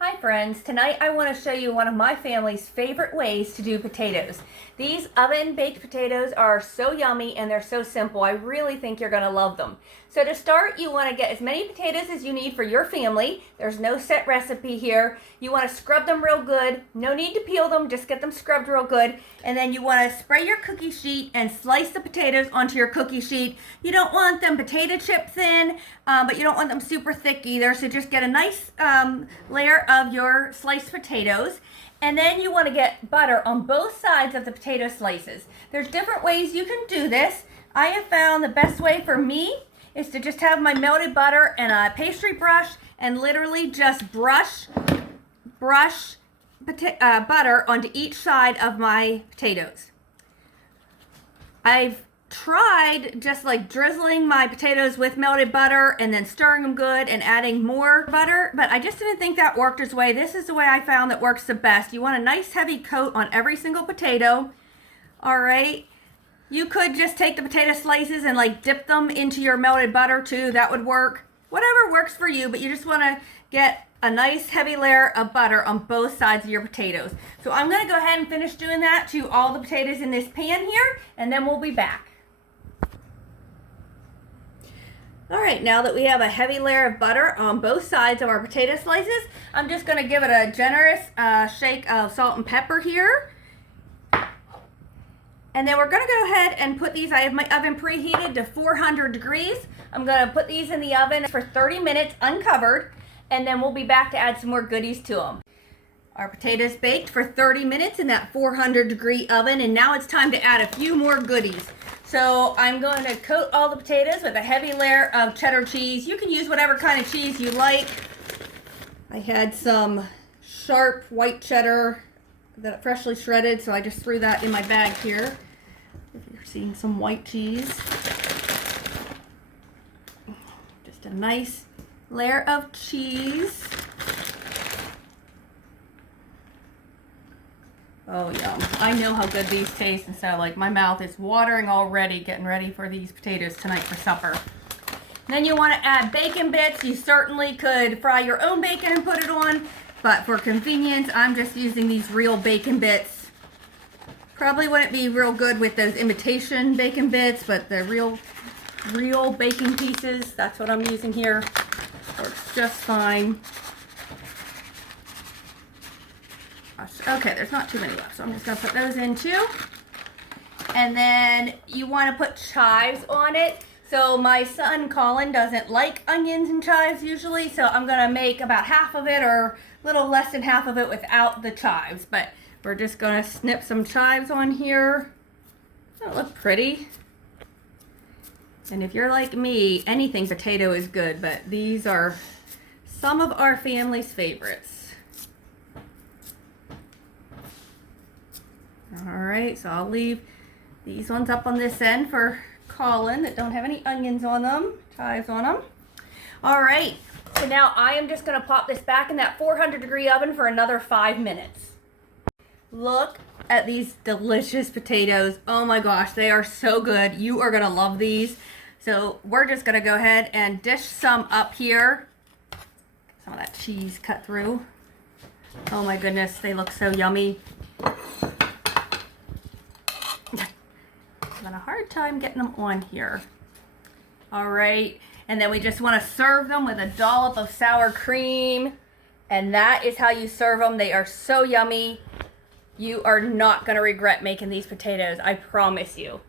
Hi friends, tonight I want to show you one of my family's favorite ways to do potatoes. These oven baked potatoes are so yummy and they're so simple. I really think you're going to love them. So to start, you want to get as many potatoes as you need for your family. There's no set recipe here. You want to scrub them real good. No need to peel them, just get them scrubbed real good. And then you want to spray your cookie sheet and slice the potatoes onto your cookie sheet. You don't want them potato chip thin, but you don't want them super thick either. So just get a nice layer of your sliced potatoes. And then you want to get butter on both sides of the potato slices. There's different ways you can do this. I have found the best way for me is to just have my melted butter and a pastry brush and literally just brush butter onto each side of my potatoes. I've tried just like drizzling my potatoes with melted butter and then stirring them good and adding more butter, but I just didn't think that worked this way. This is the way I found that works the best. You want a nice heavy coat on every single potato. All right. You could just take the potato slices and like dip them into your melted butter too. That would work. Whatever works for you, but you just want to get a nice heavy layer of butter on both sides of your potatoes. So I'm going to go ahead and finish doing that to all the potatoes in this pan here, and then we'll be back. All right, now that we have a heavy layer of butter on both sides of our potato slices, I'm just going to give it a generous shake of salt and pepper here. And then we're going to go ahead and put these, I have my oven preheated to 400 degrees. I'm going to put these in the oven for 30 minutes uncovered, and then we'll be back to add some more goodies to them. Our potatoes baked for 30 minutes in that 400 degree oven, and now it's time to add a few more goodies. So I'm going to coat all the potatoes with a heavy layer of cheddar cheese. You can use whatever kind of cheese you like. I had some sharp white cheddar that freshly shredded, so I just threw that in my bag here. If you're seeing some white cheese. Just a nice layer of cheese. Oh yum. I know how good these taste, and so like my mouth is watering already getting ready for these potatoes tonight for supper. And then you want to add bacon bits. You certainly could fry your own bacon and put it on, but for convenience, I'm just using these real bacon bits. Probably wouldn't be real good with those imitation bacon bits, but the real bacon pieces, that's what I'm using here. Works just fine. Okay, there's not too many left, so I'm just going to put those in too. And then you want to put chives on it. So my son Colin doesn't like onions and chives usually, so I'm going to make about half of it or a little less than half of it without the chives. But we're just going to snip some chives on here. That look pretty. And if you're like me, anything potato is good, but these are some of our family's favorites. All right, so I'll leave these ones up on this end for Colin that don't have any onions on them, chives on them. All right, so now I am just going to pop this back in that 400 degree oven for another 5 minutes. Look at these delicious potatoes. Oh my gosh, they are so good. You are going to love these. So we're just going to go ahead and dish some up here. Some of that cheese cut through. Oh my goodness, they look so yummy. Having a hard time getting them on here. All right, and then we just want to serve them with a dollop of sour cream, and that is how you serve them. They are so yummy. You are not going to regret making these potatoes, I promise you.